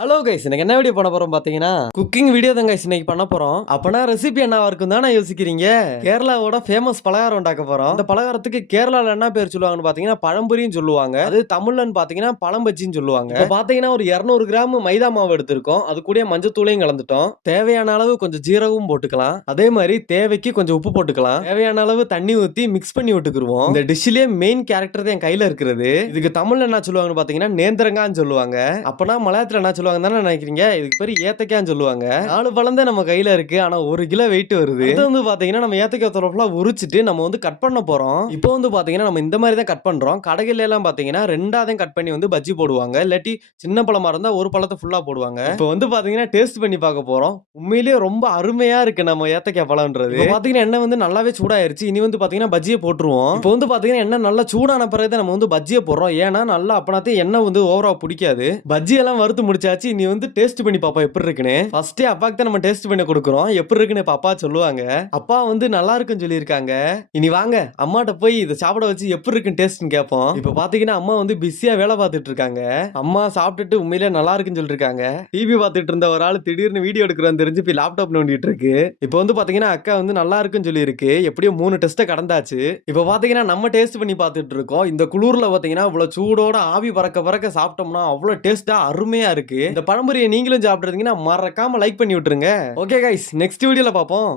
Hello guys, எனக்கு என்ன video பண்ண போறோம் பாத்தீங்கன்னா குக்கிங் வீடியோ தான் கைஸ் இன்னைக்கு பண்ண போறோம். அப்பனா ரெசிபி என்னவா இருக்கும் தானே யோசிக்கிறீங்க? கேரளாவோட ஃபேமஸ் பலகாரம் உண்டாக்க போறோம். இந்த பலகாரத்துக்கு கேரளால என்ன பேர் சொல்லுவாங்கன்னு பாத்தீங்கன்னா பழம்பொரின்னு சொல்லுவாங்க. அது தமிழ்லன்னு பாத்தீங்கன்னா பழம்பஜ்ஜின்னு சொல்லுவாங்க. இப்ப பாத்தீங்கன்னா ஒரு 200 கிராம் மைதா மாவு எடுத்திருக்கோம். அது கூட மஞ்சத்தூளையும் கலந்துட்டோம். தேவையான அளவு கொஞ்சம் ஜீரகமும் போட்டுக்கலாம். அதே மாதிரி தேவைக்கு கொஞ்சம் உப்பு போட்டுக்கலாம். தேவையான அளவு தண்ணி ஊத்தி மிக்ஸ் பண்ணி விட்டுக்குருவோம். இந்த டிஷ்லயே மெயின் கேரக்டர் தான் என் கையில இருக்கிறது. இதுக்கு தமிழ்ல என்ன சொல்லுவாங்கன்னு பாத்தீங்கன்னா நேந்திரங்கான்னு சொல்லுவாங்க. அப்பனா மலையாளத்துல என்ன சொல்லுவாங்க தானே நினைக்கிறீங்க? இதுக்கு பேரு ஏத்தக்கான்னு சொல்லுவாங்க. 4 பழம் தான் நம்ம கையில இருக்கு. ஆனா 1 கிலோ வெயிட் வருது. இது வந்து பாத்தீங்கன்னா நம்ம ஏத்தக்காய் தோலை உரிச்சிட்டு நம்ம வந்து கட் பண்ண போறோம். இப்போ வந்து பாத்தீங்கன்னா நம்ம இந்த மாதிரி தான் கட் பண்றோம். கடைகள்ல எல்லாம் பாத்தீங்கன்னா 2ஆ தான் கட் பண்ணி வந்து பஜ்ஜி போடுவாங்க. இல்லாட்டி சின்ன பழமா இருந்தா ஒரு பழத்தை ஃபுல்லா போடுவாங்க. இப்போ வந்து பாத்தீங்கன்னா டேஸ்ட் பண்ணி பார்க்க போறோம். உண்மையிலேயே ரொம்ப அருமையா இருக்கு நம்ம ஏத்தக்காய் பழம்ன்றது. இப்போ பாத்தீங்கன்னா எண்ணெய் வந்து நல்லாவே சூடாயிருச்சு. இனி வந்து பாத்தீங்கன்னா பஜ்ஜியை போட்டுருவோம். இப்போ வந்து பாத்தீங்கன்னா எண்ணெய் நல்லா சூடான பிறகு நம்ம வந்து பஜ்ஜியை போடுறோம். ஏன்னா நல்லா அப்பனாத்தே எண்ணெய் வந்து ஓவரா பிடிக்காது. பஜ்ஜி எல்லாம் வறுத்து முடிச்சாச்சு. இனி வந்து டேஸ்ட் பண்ணி பாப்போம் எப்படி இருக்குன்னு. ஃபர்ஸ்டே அப்பாக்கு தான் நம்ம டேஸ்ட் பண்ணி கொடுக்குறோம். எப்படி இருக்குன்னு இப்ப அப்பா சொல்லுவாங்க. அப்பா வந்து நல்லா இருக்குன்னு சொல்லியிருக்காங்க. இனி வாங்க அம்மாட்ட போய் இதை சாப்பிட வச்சு எப்படி இருக்குன்னு டேஸ்ட்னு கேட்போம். இப்ப பாத்தீங்கன்னா அம்மா வந்து பிஸியா வேலை பார்த்துட்டு இருக்காங்க. அம்மா சாப்பிட்டுட்டு உண்மையிலே நல்லா இருக்குன்னு சொல்லிருக்காங்க. டிவி பார்த்துட்டு இருந்த ஒரு ஆள் திடீர்னு வீடியோ எடுக்கிறோம் தெரிஞ்சு போய் லேப்டாப் நோண்டிட்டு இருக்கு. இப்போ வந்து பாத்தீங்கன்னா அக்கா வந்து நல்லா இருக்குன்னு சொல்லி இருக்கு. எப்படியும் 3 டெஸ்ட்டை கடந்தாச்சு. இப்போ பாத்தீங்கன்னா நம்ம டேஸ்ட் பண்ணி பார்த்துட்டு இருக்கோம். இந்த குளூர்ல பாத்தீங்கன்னா இவ்வளவு சூடோட ஆவி பறக்க பறக்க சாப்பிட்டோம்னா அவ்வளவு டேஸ்டா அருமையா இருக்கு. இந்த பழம்பொரியை நீங்களும் சாப்பிட்டுருந்தீங்கன்னா மறக்காம லைக் பண்ணி விட்டுருங்க. ஓகே கைஸ், நெக்ஸ்ட் வீடியோல பார்ப்போம்.